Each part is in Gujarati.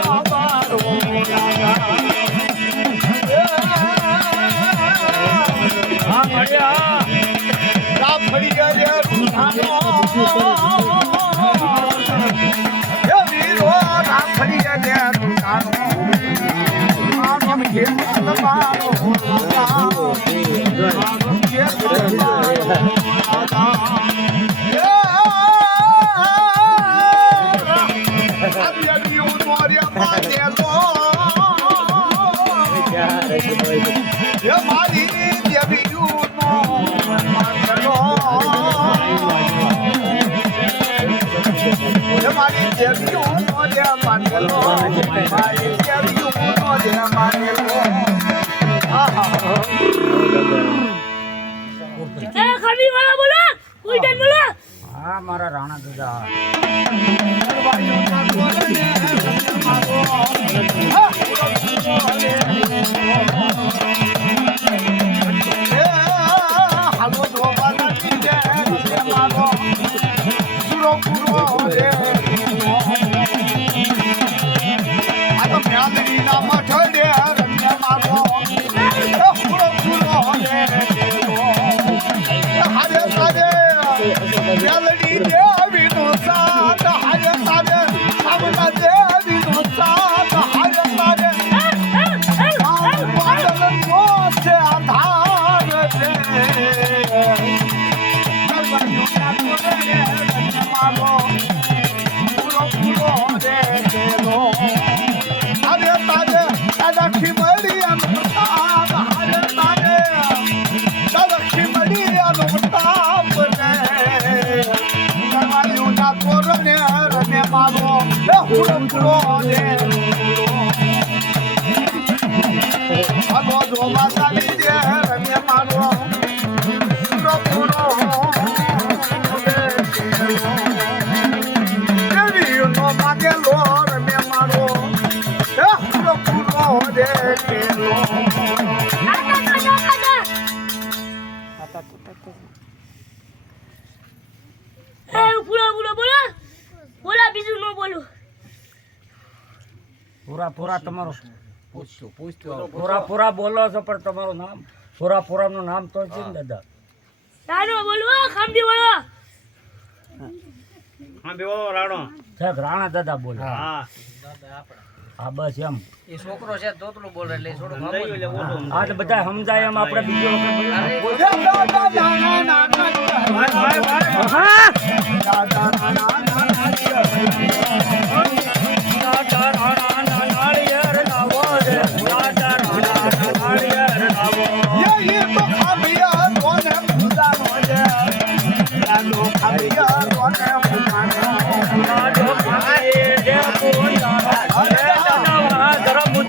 બાબા જો માનેલો મારી દેવીનો જે માનેલો આહા એ ખમી વાળા બોલો ઉલટન બોલો હા મારા રાણા દાદા મેલડી દેવીનું સાત હારે તારે સામના દેવીનું સાત હારે તારે હલો જો માતા લીધે રમે મારો પૂરો પૂરો દેવીનો માગેલો રમે મારો હે પૂરો પૂરો દે કેલો પૂરા પૂરા તમારો. પૂછતો પૂછતો પૂરા પૂરા બોલો છો પણ તમારું નામ પૂરા પૂરાનું નામ તો છે ને દાદા. રાણો બોલવો ખાંભી વાળો ખાંભી વાળો રાણો સાહેબ રાણા દાદા બોલે. હા. હા. બસ એમ. એ છોકરો છે તોતલું બોલે એટલે થોડું હા તો બધા સમજાય એમ આપણે બીજો વખત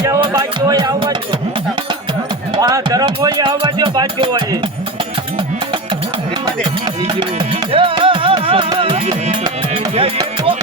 જાઓ બાજુ હોય આવવા દો વાહ ગરમ હોય આવવા દો બાજુ હોય Yeah, yeah, yeah.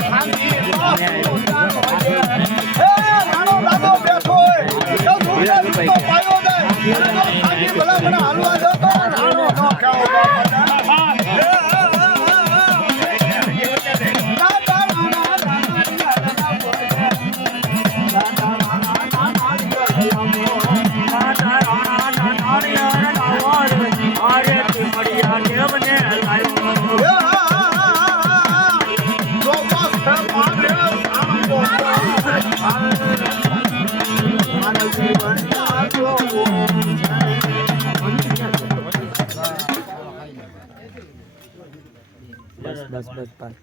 बस बस बस.